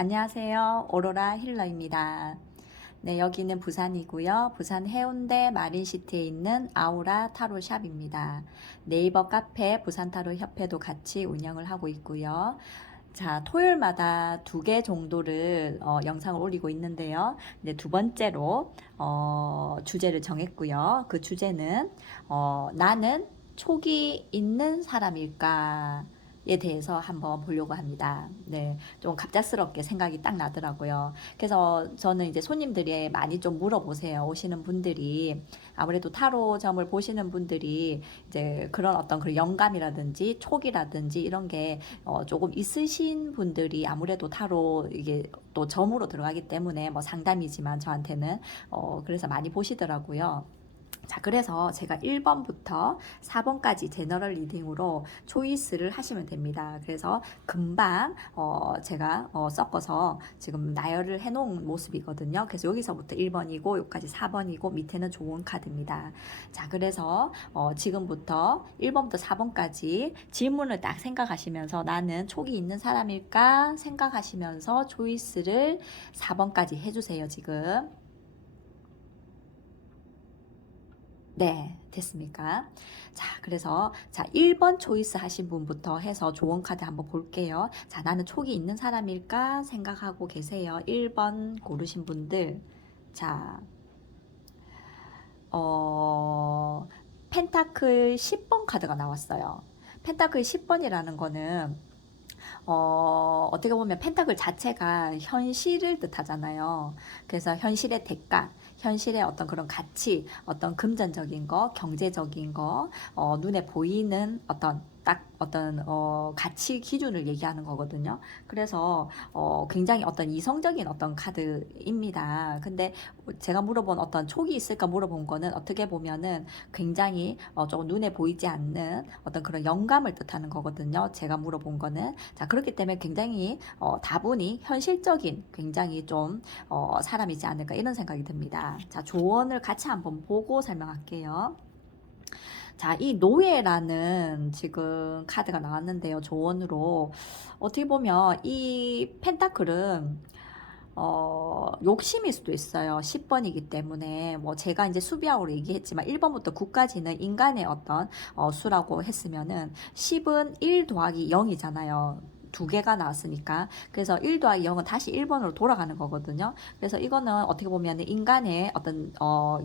안녕하세요. 오로라 힐러입니다. 네, 여기는 부산이고요. 부산 해운대 마린시티에 있는 아우라 타로샵입니다. 네이버 카페 부산타로협회도 같이 운영을 하고 있고요. 자, 토요일마다 2개 정도를 영상을 올리고 있는데요. 이제 두 번째로 주제를 정했고요. 그 주제는 나는 촉이 있는 사람일까? 에 대해서 한번 보려고 합니다. 네, 좀 갑작스럽게 생각이 딱 나더라고요. 그래서 저는 이제 손님들이 많이 좀 물어보세요. 오시는 분들이 아무래도 타로점을 보시는 분들이 이제 그런 어떤 그런 영감이라든지 촉이라든지 이런 게 조금 있으신 분들이 아무래도 타로 이게 또 점으로 들어가기 때문에 뭐 상담이지만 저한테는 그래서 많이 보시더라고요. 자, 그래서 제가 1번부터 4번까지 제너럴 리딩으로 초이스를 하시면 됩니다. 그래서 금방 제가 섞어서 지금 나열을 해놓은 모습이거든요. 그래서 여기서부터 1번이고 여기까지 4번이고 밑에는 좋은 카드입니다. 자, 그래서 지금부터 1번부터 4번까지 질문을 딱 생각하시면서 나는 촉이 있는 사람일까 생각하시면서 초이스를 4번까지 해주세요. 지금. 네, 됐습니까? 자, 그래서 1번 초이스 하신 분부터 해서 조언 카드 한번 볼게요. 자, 나는 촉이 있는 사람일까 생각하고 계세요. 1번 고르신 분들. 자, 어, 펜타클 10번 카드가 나왔어요. 펜타클 10번이라는 거는 어떻게 보면 펜타클 자체가 현실을 뜻하잖아요. 그래서 현실의 대가, 현실의 어떤 그런 가치, 어떤 금전적인 거, 경제적인 거, 눈에 보이는 어떤 가치 기준을 얘기하는 거거든요. 그래서 굉장히 어떤 이성적인 어떤 카드입니다. 근데 제가 물어본 어떤 촉이 있을까 물어본 거는 어떻게 보면은 굉장히 조금 눈에 보이지 않는 어떤 그런 영감을 뜻하는 거거든요. 제가 물어본 거는. 자, 그렇기 때문에 굉장히 다분히 현실적인 굉장히 좀 사람이지 않을까 이런 생각이 듭니다. 자, 조언을 같이 한번 보고 설명할게요. 자, 이 노예라는 지금 카드가 나왔는데요. 조언으로. 어떻게 보면 이 펜타클은 욕심일 수도 있어요. 10번이기 때문에 뭐 제가 이제 수비하고 얘기했지만 1번부터 9까지는 인간의 어떤 수라고 했으면은 10은 1 더하기 0이잖아요. 두 개가 나왔으니까. 그래서 1 더하기 0은 다시 1번으로 돌아가는 거거든요. 그래서 이거는 어떻게 보면 인간의 어떤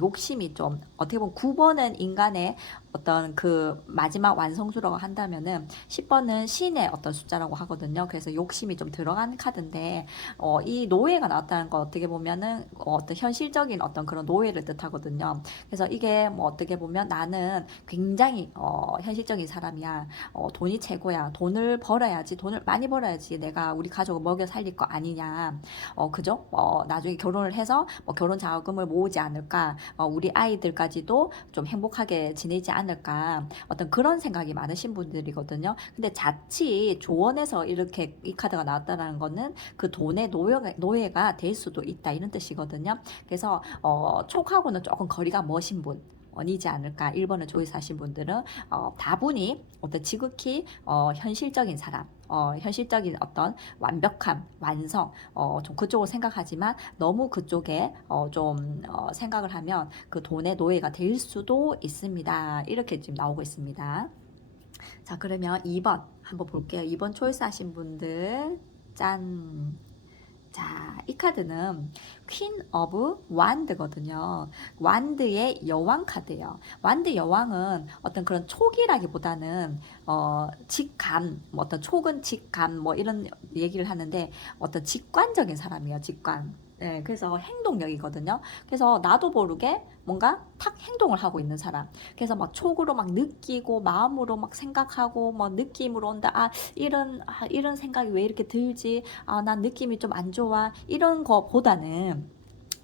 욕심이 좀 어떻게 보면 9번은 인간의 어떤 그 마지막 완성수라고 한다면은 10번은 신의 어떤 숫자라고 하거든요. 그래서 욕심이 좀 들어간 카드인데 이 노예가 나왔다는 건 어떻게 보면은 어떤 현실적인 어떤 그런 노예를 뜻하거든요. 그래서 이게 뭐 어떻게 보면 나는 굉장히 현실적인 사람이야. 돈이 최고야. 돈을 벌어야지. 돈을 많이 벌어야지. 내가 우리 가족을 먹여 살릴 거 아니냐. 그죠? 나중에 결혼을 해서 뭐 결혼 자금을 모으지 않을까. 우리 아이들까지도 좀 행복하게 지내지 않을까. 어떤 그런 생각이 많으신 분들이거든요. 근데 자칫 조언에서 이렇게 이 카드가 나왔다는 거는 그 돈의 노예가 될 수도 있다 이런 뜻이거든요. 그래서 촉하고는 조금 거리가 머신 분 이지 않을까. 1번을 조이스하신 분들은 다분히 어떤 지극히 현실적인 사람, 현실적인 어떤 완벽함, 완성, 좀 그쪽을 생각하지만 너무 그쪽에 좀 생각을 하면 그 돈의 노예가 될 수도 있습니다. 이렇게 지금 나오고 있습니다. 자, 그러면 2번 한번 볼게요. 2번 초이스 하신 분들 짠. 자, 이 카드는 퀸 오브 완드거든요. 완드의 여왕 카드예요. 완드 여왕은 어떤 그런 촉이라기보다는 직감, 뭐 어떤 촉은 직감 뭐 이런 얘기를 하는데 어떤 직관적인 사람이에요. 직관. 네, 그래서 행동력이거든요. 그래서 나도 모르게 뭔가 탁 행동을 하고 있는 사람. 그래서 막 촉으로 막 느끼고 마음으로 막 생각하고 뭐 느낌으로 온다. 이런 생각이 왜 이렇게 들지? 난 느낌이 좀 안 좋아. 이런 거보다는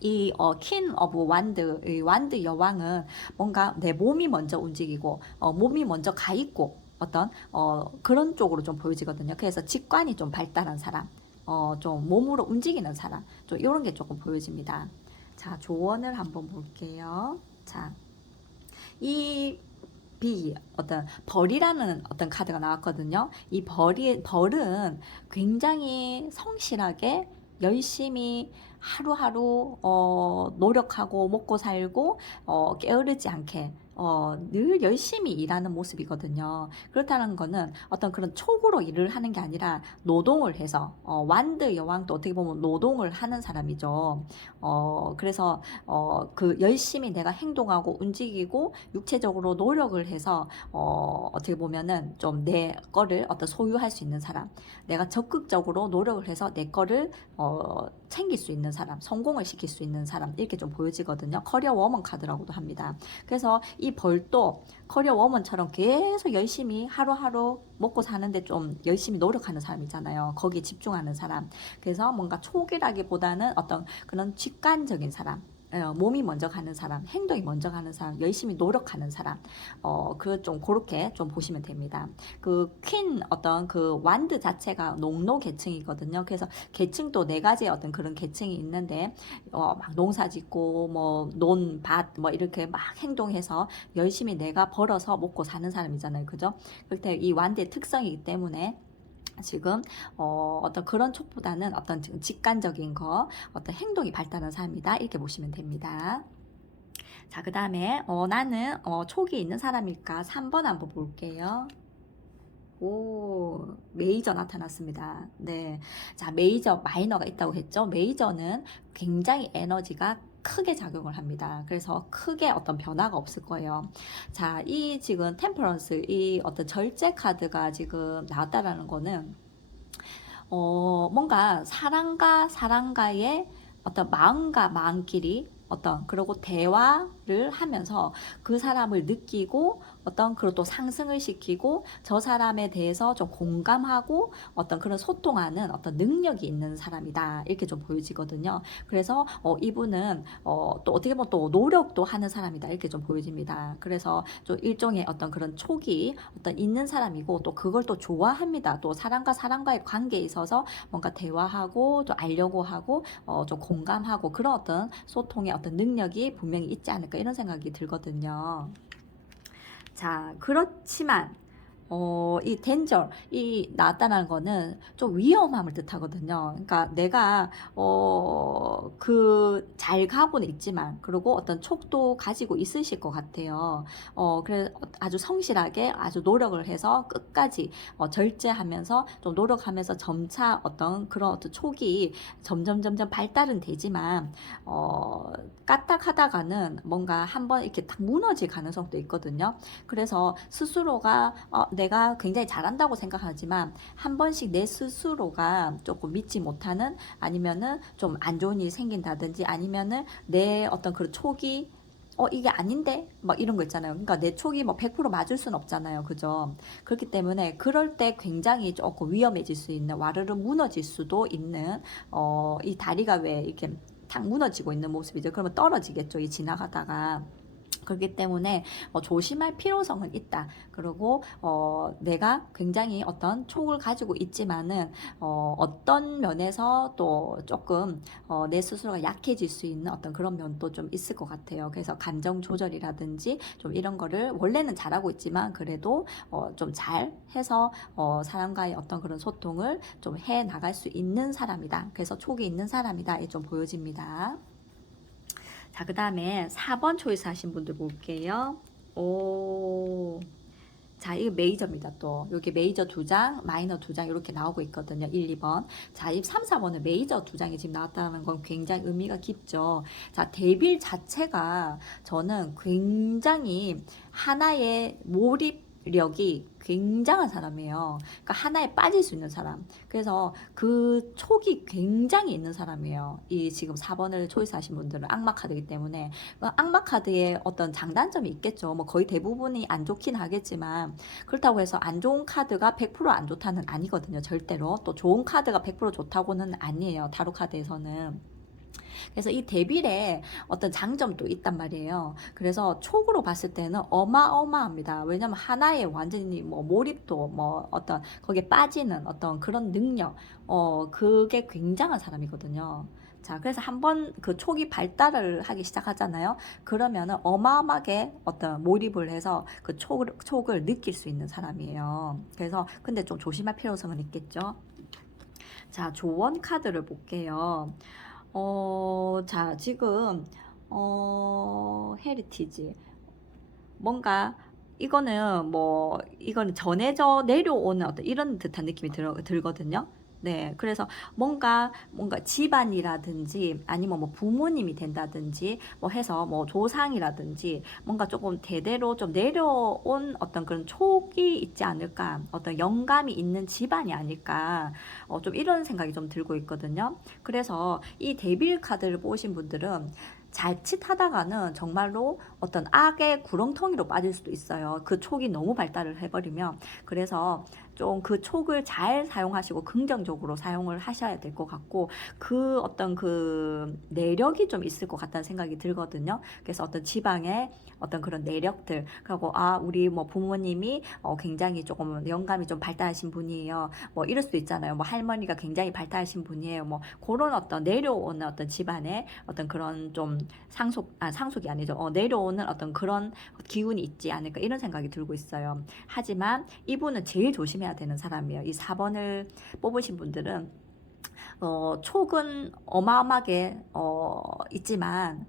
이 퀸 오브 완드, 이 완드 여왕은 뭔가 내 몸이 먼저 움직이고 몸이 먼저 가 있고 어떤 그런 쪽으로 좀 보여지거든요. 그래서 직관이 좀 발달한 사람, 좀 몸으로 움직이는 사람, 좀 이런 게 조금 보여집니다. 자, 조언을 한번 볼게요. 자, 이 비 어떤 벌이라는 어떤 카드가 나왔거든요. 이 벌은 굉장히 성실하게 열심히 하루하루 노력하고 먹고 살고 게으르지 않게 늘 열심히 일하는 모습이거든요. 그렇다는 거는 어떤 그런 촉으로 일을 하는 게 아니라 노동을 해서 완드 여왕도 어떻게 보면 노동을 하는 사람이죠. 그래서 그 열심히 내가 행동하고 움직이고 육체적으로 노력을 해서 어떻게 보면은 좀 내 거를 어떤 소유할 수 있는 사람, 내가 적극적으로 노력을 해서 내 거를 챙길 수 있는 사람, 성공을 시킬 수 있는 사람, 이렇게 좀 보여지거든요. 커리어 워먼 카드라고도 합니다. 그래서 이 벌도 커리어 워먼처럼 계속 열심히 하루하루 먹고 사는데 좀 열심히 노력하는 사람이잖아요. 거기에 집중하는 사람. 그래서 뭔가 촉이라기보다는 어떤 그런 직관적인 사람, 몸이 먼저 가는 사람, 행동이 먼저 가는 사람, 열심히 노력하는 사람, 그 좀 그렇게 좀 보시면 됩니다. 그 퀸 어떤 그 완드 자체가 농노 계층이거든요. 그래서 계층도 네 가지의 어떤 그런 계층이 있는데, 막 농사 짓고, 뭐, 밭, 뭐, 이렇게 막 행동해서 열심히 내가 벌어서 먹고 사는 사람이잖아요. 그죠? 그때 이 완드의 특성이기 때문에, 지금 어떤 그런 촉보다는 어떤 직관적인 거, 어떤 행동이 발달한 사람이다 이렇게 보시면 됩니다. 자, 그 다음에 나는 촉이 있는 사람일까? 3번 한번 볼게요. 오, 메이저 나타났습니다. 네. 자, 메이저, 마이너가 있다고 했죠? 메이저는 굉장히 에너지가 크게 작용을 합니다. 그래서 크게 어떤 변화가 없을 거예요. 자, 이 지금 템퍼런스, 이 어떤 절제 카드가 지금 나왔다라는 거는, 뭔가 사랑과 사랑과의 어떤 마음과 마음끼리 그리고 대화를 하면서 그 사람을 느끼고 그리고 또 상승을 시키고 저 사람에 대해서 좀 공감하고 그런 소통하는 어떤 능력이 있는 사람이다. 이렇게 좀 보여지거든요. 그래서 이분은 또 어떻게 보면 또 노력도 하는 사람이다. 이렇게 좀 보여집니다. 그래서 좀 일종의 그런 촉이 있는 사람이고 또 그걸 또 좋아합니다. 또 사람과의 관계에 있어서 뭔가 대화하고 또 알려고 하고 좀 공감하고 그런 어떤 소통의 어떤 능력이 분명히 있지 않을까 이런 생각이 들거든요. 자, 그렇지만 이 덴저, 이 나타나는 거는 좀 위험함을 뜻하거든요. 그러니까 내가 잘 가고는 있지만 그리고 어떤 촉도 가지고 있으실 것 같아요. 그래서 아주 성실하게 아주 노력을 해서 끝까지 절제하면서 좀 노력하면서 점차 그런 어떤 촉이 점점 발달은 되지만 까딱하다가는 뭔가 한번 이렇게 딱 무너질 가능성도 있거든요. 그래서 스스로가 내가 굉장히 잘한다고 생각하지만 한 번씩 내 스스로가 조금 믿지 못하는 아니면은 좀 안 좋은 일이 생긴다든지 아니면은 내 어떤 그런 촉이 이게 아닌데? 막 이런 거 있잖아요. 그러니까 내 촉이 뭐 100% 맞을 순 없잖아요. 그죠? 그렇기 때문에 그럴 때 굉장히 조금 위험해질 수 있는 와르르 무너질 수도 있는 이 다리가 왜 이렇게 탁 무너지고 있는 모습이죠. 그러면 떨어지겠죠. 이 지나가다가. 그렇기 때문에 조심할 필요성은 있다. 그리고 내가 굉장히 어떤 촉을 가지고 있지만은 어떤 면에서 또 조금 내 스스로가 약해질 수 있는 어떤 그런 면도 좀 있을 것 같아요. 그래서 감정 조절이라든지 좀 이런 거를 원래는 잘하고 있지만 그래도 좀 잘 해서 사람과의 어떤 그런 소통을 좀 해 나갈 수 있는 사람이다. 그래서 촉이 있는 사람이다. 이게 좀 보여집니다. 자, 그 다음에 4번 초이스 하신 분들 볼게요. 오. 자, 이거 메이저입니다, 또. 여기 메이저 2장, 마이너 2장 이렇게 나오고 있거든요. 1, 2번. 자, 이 3, 4번은 메이저 2장이 지금 나왔다는 건 굉장히 의미가 깊죠. 자, 데빌 자체가 저는 굉장히 하나의 몰입력이 굉장한 사람이에요. 그러니까 하나에 빠질 수 있는 사람. 그래서 그 촉이 굉장히 있는 사람이에요. 이 지금 4번을 초이스하신 분들은 악마 카드이기 때문에 악마 카드에 어떤 장단점이 있겠죠. 뭐 거의 대부분이 안 좋긴 하겠지만 그렇다고 해서 안 좋은 카드가 100%안 좋다는 아니거든요. 절대로. 또 좋은 카드가 100% 좋다고는 아니에요. 타로 카드에서는. 그래서 이 데빌에 어떤 장점도 있단 말이에요. 그래서 촉으로 봤을 때는 어마어마합니다. 왜냐면 하나에 완전히 뭐 몰입도 뭐 거기에 빠지는 어떤 그런 능력, 그게 굉장한 사람이거든요. 자, 그래서 한번 그 촉이 발달을 하기 시작하잖아요. 그러면은 어마어마하게 어떤 몰입을 해서 그 촉을 느낄 수 있는 사람이에요. 그래서 근데 좀 조심할 필요성은 있겠죠. 자, 조언 카드를 볼게요. 자, 지금 헤리티지. 뭔가 이거는 뭐 이거는 전해져 내려오는 어떤 이런 듯한 느낌이 들거든요. 네, 그래서 뭔가 집안이라든지 아니면 뭐 부모님이 된다든지 뭐 해서 뭐 조상이라든지 뭔가 조금 대대로 좀 내려온 어떤 그런 촉이 있지 않을까, 어떤 영감이 있는 집안이 아닐까, 좀 이런 생각이 좀 들고 있거든요. 그래서 이 데빌 카드를 보신 분들은 자칫하다가는 정말로 어떤 악의 구렁텅이로 빠질 수도 있어요. 그 촉이 너무 발달을 해버리면. 그래서 좀 그 촉을 잘 사용하시고 긍정적으로 사용을 하셔야 될 것 같고, 그 어떤 그 내력이 좀 있을 것 같다는 생각이 들거든요. 그래서 어떤 지방의 어떤 그런 내력들, 그리고 우리 뭐 부모님이 굉장히 조금 영감이 좀 발달하신 분이에요. 뭐 이럴 수도 있잖아요. 뭐 할머니가 굉장히 발달하신 분이에요. 뭐 그런 어떤 내려오는 어떤 집안의 어떤 그런 좀 상속이 아니죠. 내려오는 어떤 그런 기운이 있지 않을까 이런 생각이 들고 있어요. 하지만 이분은 제일 조심해야 되는 사람이에요. 이 4번을 뽑으신 분들은 촉은 어마어마하게 있지만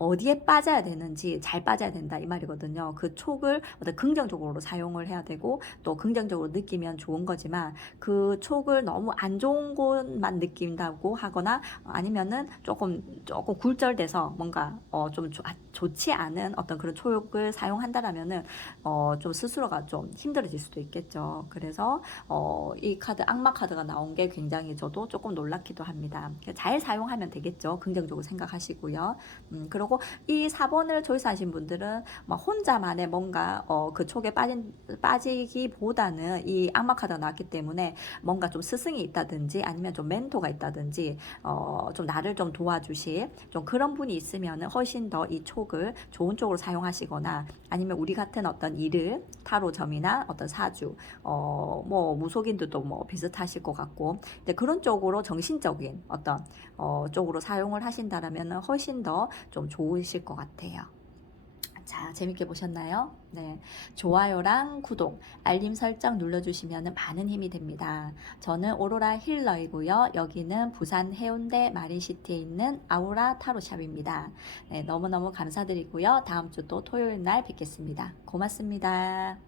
어디에 빠져야 되는지 잘 빠져야 된다 이 말이거든요. 그 촉을 어떤 긍정적으로 사용을 해야 되고 또 긍정적으로 느끼면 좋은 거지만 그 촉을 너무 안 좋은 곳만 느낀다고 하거나 아니면은 조금 굴절돼서 뭔가 좀 좋지 않은 어떤 그런 촉을 사용한다라면은 좀 스스로가 좀 힘들어질 수도 있겠죠. 그래서 이 카드 악마 카드가 나온 게 굉장히 저도 조금 놀랍기도 합니다. 잘 사용하면 되겠죠. 긍정적으로 생각하시고요. 그리고 이 4번을 조이스하신 분들은 막 혼자만의 뭔가 그 촉에 빠지기보다는 이 악마 카드가 나왔기 때문에 뭔가 좀 스승이 있다든지 아니면 좀 멘토가 있다든지 좀 나를 좀 도와주실 좀 그런 분이 있으면 훨씬 더 이 촉을 좋은 쪽으로 사용하시거나 아니면 우리 같은 어떤 일을 타로점이나 어떤 사주 뭐 무속인들도 뭐 비슷하실 것 같고 근데 그런 쪽으로 정신적인 어떤 쪽으로 사용을 하신다라면 훨씬 더 좀 좋으실 것 같아요. 자, 재밌게 보셨나요? 네. 좋아요랑 구독, 알림 설정 눌러주시면 많은 힘이 됩니다. 저는 오로라 힐러이고요. 여기는 부산 해운대 마린시티에 있는 아우라 타로샵입니다. 네, 너무너무 감사드리고요. 다음 주 또 토요일 날 뵙겠습니다. 고맙습니다.